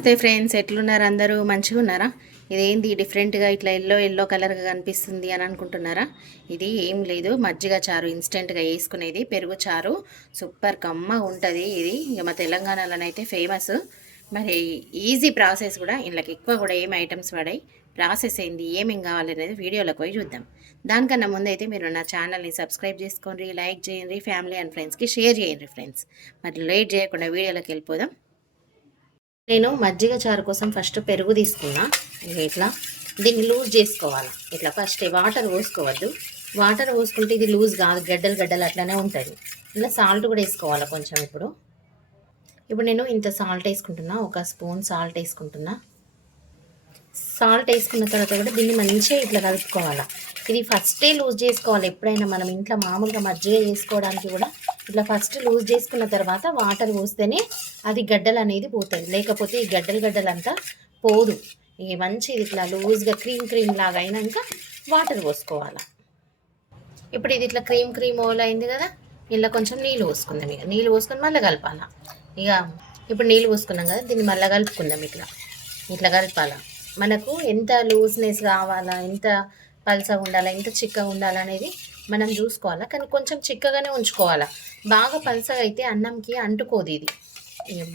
నమస్తే ఫ్రెండ్స్, ఎట్లున్నారు అందరూ? మంచిగా ఉన్నారా? ఇదేంది డిఫరెంట్గా ఇట్లా ఎల్లో కలర్గా కనిపిస్తుంది అని అనుకుంటున్నారా? ఇది ఏం లేదు, మజ్జిగ చారు ఇన్స్టెంట్గా వేసుకునేది, పెరుగు చారు. సూపర్ కమ్మగా ఉంటుంది ఇది. ఇక మా తెలంగాణలోనైతే ఫేమస్. మరి ఈజీ ప్రాసెస్ కూడా, ఇందులోకి ఎక్కువ కూడా ఏం ఐటమ్స్ పడాయి, ప్రాసెస్ ఏంది, ఏమేం కావాలనేది వీడియోలోకి పోయి చూద్దాం. దానికన్నా ముందైతే మీరు నా ఛానల్ని సబ్స్క్రైబ్ చేసుకోండి, లైక్ చేయండి, ఫ్యామిలీ అండ్ ఫ్రెండ్స్కి షేర్ చేయండి ఫ్రెండ్స్. మరి లేట్ చేయకుండా వీడియోలోకి వెళ్ళిపోదాం. నేను మజ్జిగ చారు కోసం ఫస్ట్ పెరుగు తీసుకున్నా. ఇట్లా దీన్ని లూజ్ చేసుకోవాలి. ఇట్లా ఫస్ట్ వాటర్ పోసుకోవద్దు. వాటర్ పోసుకుంటే ఇది లూజ్ కాదు, గడ్డలు గడ్డలు అట్లనే ఉంటుంది. ఇలా సాల్ట్ కూడా వేసుకోవాలి కొంచెం. ఇప్పుడు నేను ఇంత సాల్ట్ వేసుకుంటున్నా, ఒక స్పూన్ సాల్ట్ వేసుకుంటున్నా. సాల్ట్ వేసుకున్న తర్వాత కూడా దీన్ని మంచిగా ఇట్లా కలుపుకోవాలి. ఇది ఫస్టే లూజ్ చేసుకోవాలి. ఎప్పుడైనా మనం ఇంట్లో మామూలుగా మజ్జిగ చేసుకోవడానికి కూడా ఇట్లా ఫస్ట్ లూజ్ చేసుకున్న తర్వాత వాటర్ పోస్తేనే అది గడ్డలు అనేది పోతుంది, లేకపోతే ఈ గడ్డలంతా పోదు. ఇక మంచిది ఇట్లా లూజ్గా క్రీమ్ లాగా అయినాక వాటర్ పోసుకోవాలి. ఇప్పుడు ఇది ఇట్లా క్రీమ్ ఓల్ అయింది కదా, ఇలా కొంచెం నీళ్ళు పోసుకుందాం. ఇక నీళ్ళు పోసుకొని మళ్ళీ కలపాలి. ఇక ఇప్పుడు నీళ్ళు పోసుకున్నాం కదా, దీన్ని మళ్ళీ కలుపుకుందాం. ఇట్లా కలపాలి. మనకు ఎంత లూజ్నెస్ కావాలా, ఎంత పల్చగా ఉండాలా, ఎంత చిక్కగా ఉండాలనేది మనం చూసుకోవాలా. కానీ కొంచెం చిక్కగానే ఉంచుకోవాలా. బాగా పల్చగా అయితే అన్నంకి అంటుకోదు. ఇది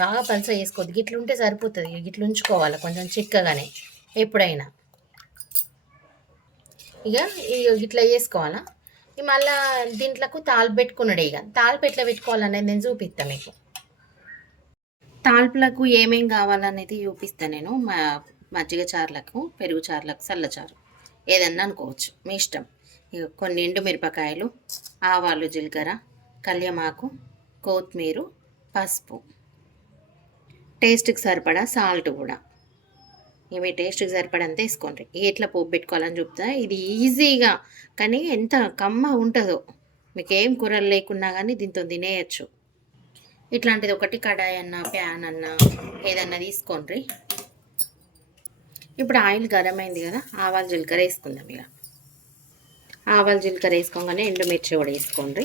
బాగా పల్చగా చేసుకోవద్దు, గిట్ల ఉంటే సరిపోతుంది. గిట్ల ఉంచుకోవాలి కొంచెం చిక్కగానే ఎప్పుడైనా. ఇక ఇట్లా చేసుకోవాలా. మళ్ళీ దీంట్లకు తాలింపు పెట్టుకున్నాడు. ఇక తాలింపు ఎట్లా పెట్టుకోవాలనేది నేను చూపిస్తాను మీకు. తాలింపులకు ఏమేం కావాలనేది చూపిస్తాను నేను. మజ్జిగ చారులకు, పెరుగు చారులకు, చల్లచారు ఏదన్నా అనుకోవచ్చు, మీ ఇష్టం. ఇక కొన్ని ఎండుమిరపకాయలు, ఆవాలు, జీలకర్ర, కళ్యమాకు, కొత్తిమీర, పసుపు, టేస్ట్కి సరిపడా సాల్ట్ కూడా. ఇవి టేస్ట్కి సరిపడంత వేసుకోండి. ఎట్లా పోపు పెట్టుకోవాలని చెప్తా. ఇది ఈజీగా, కానీ ఎంత కమ్మ ఉంటుందో. మీకు ఏం కూరలు లేకున్నా కానీ దీంతో తినేయచ్చు. ఇట్లాంటిది ఒకటి కడాయి అన్న, ప్యాన్ అన్న ఏదన్నా తీసుకోండి. ఇప్పుడు ఆయిల్ గరం అయింది కదా, ఆవాలు జీలకర్ర వేసుకుందాం. ఇక ఆవాలు జీలకర్ర వేసుకోగానే ఎండుమిర్చి కూడా వేసుకోండి.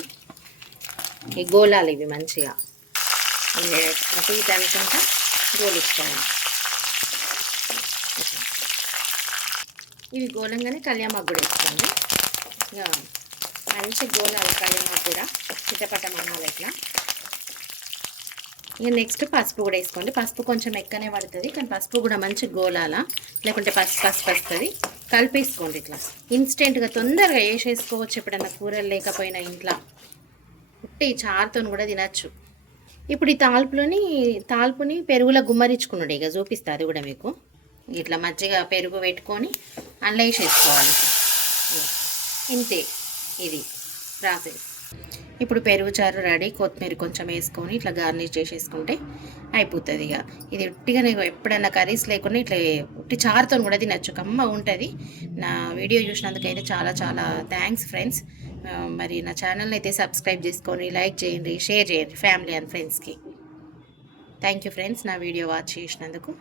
ఈ గోలాలు ఇవి మంచిగా అటు ఇటు అనుకుంటా గోలించుకోండి. ఇవి గోలంగానే కళ్యామాకు కూడా వేసుకోండి. ఇక మంచి గోలాలు కళ్యామాకు కూడా చిటపట మనాలి ఇట్లా. ఇక నెక్స్ట్ పసుపు కూడా వేసుకోండి. పసుపు కొంచెం ఎక్కనే పడుతుంది, కానీ పసుపు కూడా మంచి గోలాల, లేకుంటే పసుపు వస్తుంది. కలిపేసుకోండి. ఇట్లా ఇన్స్టెంట్గా తొందరగా వేసేసుకోవచ్చు. ఎప్పుడన్నా కూరలు లేకపోయినా ఇంట్లో ఉట్టి చారుతో కూడా తినచ్చు. ఇప్పుడు ఈ తాల్పుని పెరుగులో గుమ్మరించుకున్నాడు. ఇక చూపిస్తా అది కూడా మీకు. ఇట్లా మజ్జిగ పెరుగు పెట్టుకొని అందులో వేసేసుకోవాలి. ఇంతే ఇది ప్రాసెస్. ఇప్పుడు పెరుగు చారు రెడీ. కొత్తిమీర కొంచెం వేసుకొని ఇట్లా గార్నిష్ చేసేసుకుంటే అయిపోతుంది. ఇక ఇది ఉట్టిగానే ఎప్పుడన్నా కర్రీస్ లేకుండా ఇట్లా ఉట్టి చారుతో కూడా తినచ్చు, కమ్మ ఉంటుంది. నా వీడియో చూసినందుకైతే చాలా చాలా థ్యాంక్స్ ఫ్రెండ్స్. మరి నా ఛానల్ని అయితే సబ్స్క్రైబ్ చేసుకొని లైక్ చేయండి, షేర్ చేయండి ఫ్యామిలీ అండ్ ఫ్రెండ్స్కి. థ్యాంక్ యూ ఫ్రెండ్స్, నా వీడియో వాచ్ చేసినందుకు.